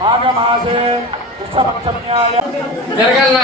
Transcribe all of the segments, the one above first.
మాఘమాసే కృష్ణపక్షమ్యాయ జరగల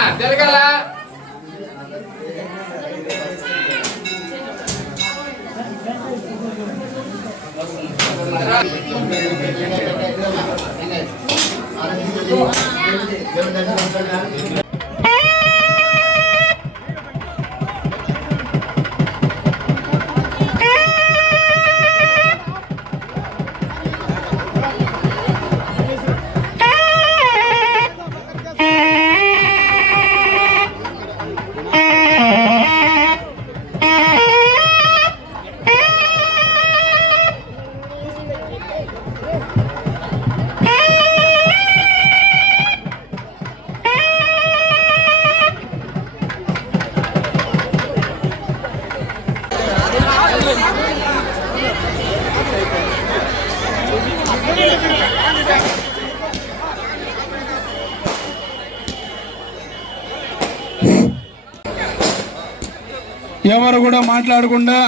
ఎవరు కూడా మాట్లాడకుండా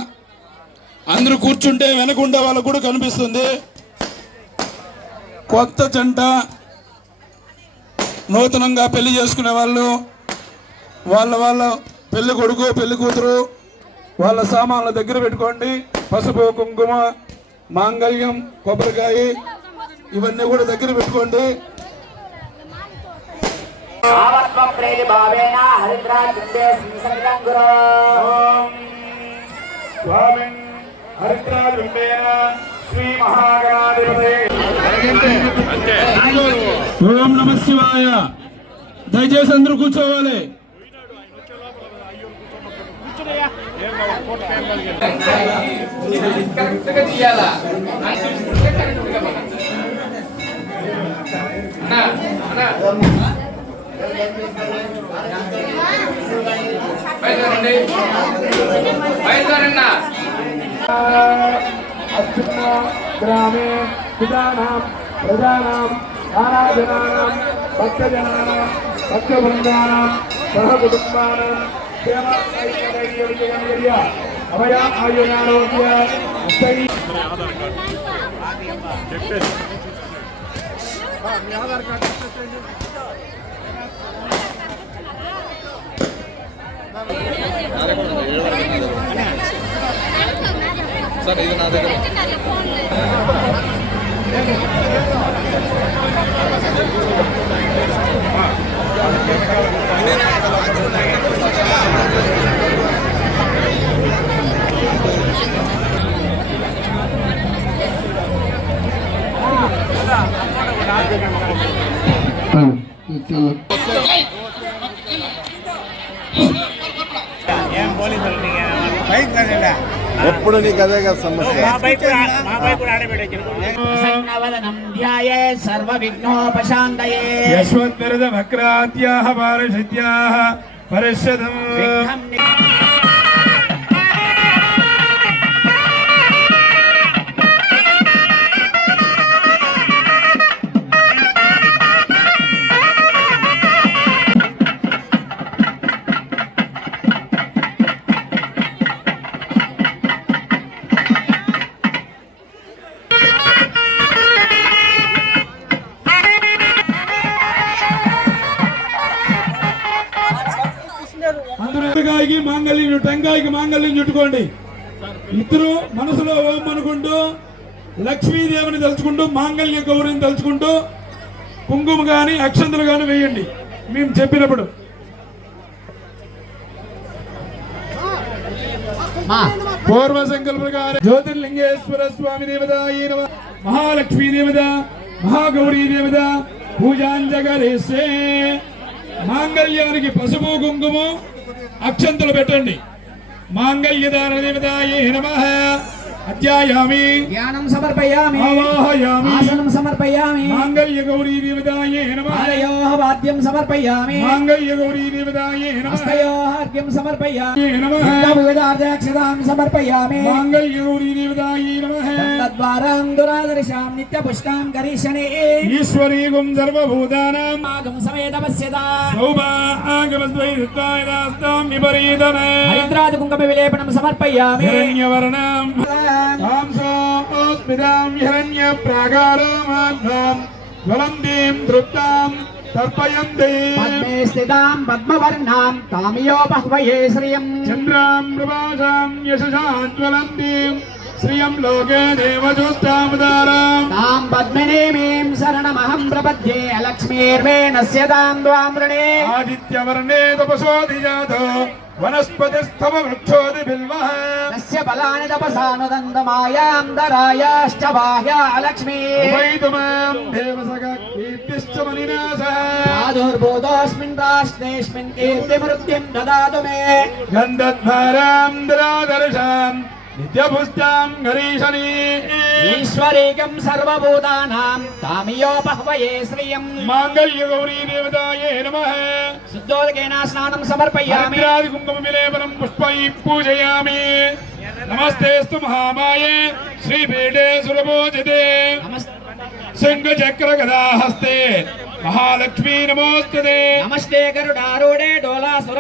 అందరూ కూర్చుంటే వెనకుండా వాళ్ళకు కూడా కనిపిస్తుంది. కొత్త జంట నూతనంగా పెళ్లి చేసుకునే వాళ్ళు వాళ్ళ పెళ్లి కొడుకు పెళ్లి కూతురు వాళ్ళ సామాన్ల దగ్గర పెట్టుకోండి. పసుపు కుంకుమ మాంగళ్యం కొబ్బరికాయ ఇవన్నీ కూడా దగ్గర పెట్టుకోండి. ఓం నమః శివాయ. దయచేసి అందరూ కూర్చోవాలి. గ్రామే పితానాం ప్రజానాం నానాజనానాం భక్తజనానాం భక్తవృందానాం సహకుటుంబానాం క్షేమ ఐశ్వర్య విజయ అభయ ఆయురారోగ్య మీ ఆధార్ కార్డు సార్ ఇది నా దగ్గర ఎప్పుడు నీకు అదే కదా సమస్య. యశ్వంతరద వక్రాత్యాః పారిషద్యాః పరిషదం టెంకాయకి మాంగళ్యం టెంకాయకి మాంగళ్యం చుట్టుకోండి. ఇద్దరు మనసులో ఓం అనుకుంటూ లక్ష్మీదేవిని తలుచుకుంటూ మాంగళ్య గౌరిని తలుచుకుంటూ కుంకుమ గాని అక్షంతలు గాని వేయండి మేము చెప్పినప్పుడు. పూర్వ సంకల్ప జ్యోతిర్లింగేశ్వర స్వామి దేవతాయే నమః. మహాలక్ష్మీ దేవత మహాగౌరీ దేవత పూజాంజగరేసే. మాంగళ్యానికి పసుపు కుంకుమ అక్షంతలు పెట్టండి. మాంగళ్యదాన దేవతాయే నమః. అధ్యాయామి జ్ఞానం సమర్పయామి ఆవాహయామి ఆసనం సమర్పయామి మాంగళ్య గౌరీ దేవతాయే నమః. పాదయోః వాద్యం సమర్పయామి మాంగళ్య గౌరీ దేవతాయే నమః. హస్తయోః అర్ఘ్యం సమర్పయామి నమః. వివిధార్థాక్షతాం సమర్పయామి మాంగళ్య గౌరీ దేవతాయే నమః. తద్వారాం దురాదర్శాం నిత్యపుష్టాం కరిష్యనే. ఈశ్వరీగం సర్వభూతానాం ఆగమ సమేత పశ్యత సౌభాగమద్వైతాయ దాస్తాం విపరీతన. హరిద్రాది కుంకుమ విలేపనం సమర్పయామి. హిరణ్యవర్ణం తాంసోస్మిదాం హిరణ్య ప్రాకారామాధ్వాం ज्वलन्तीं तृप्तां तर्पयन्ति पद्मे स्थितां पद्मवर्णां तामियोपह्वये श्रियम् चन्द्रां प्रभासां यशसां ज्वलन्तीं श्रियं लोके देवजोस्तामुदाराम् तां पद्मिनीमीं शरणमहं प्रपद्ये लक्ष्मीर्वेणस्य तां द्वां वृणे आदित्यवर्णे तपसोऽधिजातो वनस्पतिस्तव वृक्षोऽधि बिल्वः तस्य बलानि तपसानुदन्तमायां दरायाश्च बाह्या लक्ष्मी वैतुमां देवसख कीर्तिश्च मलिनासः प्रादुर्भूतोऽस्मिन् राष्ट्रेऽस्मिन् कीर्तिमृत्युं ददातु मे गन्धद्वारां दरादर्शां नित्यपुष्टां गरीशनी ईश्वरीकं सर्वभूतानां तामियोपह्वये श्रियम् माङ्गल्यगौरी देवतायै नमः शुद्धोदकेन स्नानं समर्पयामि कुङ्कुमविलेपनं पुष्पैः पूजयामि नमस्तेऽस्तु महामाये श्रीपीठे सुरभोजिते शङ्खचक्रगदाहस्ते महालक्ष्मी नमोऽस्तुते नमस्ते गरुडारूढे डोलासुर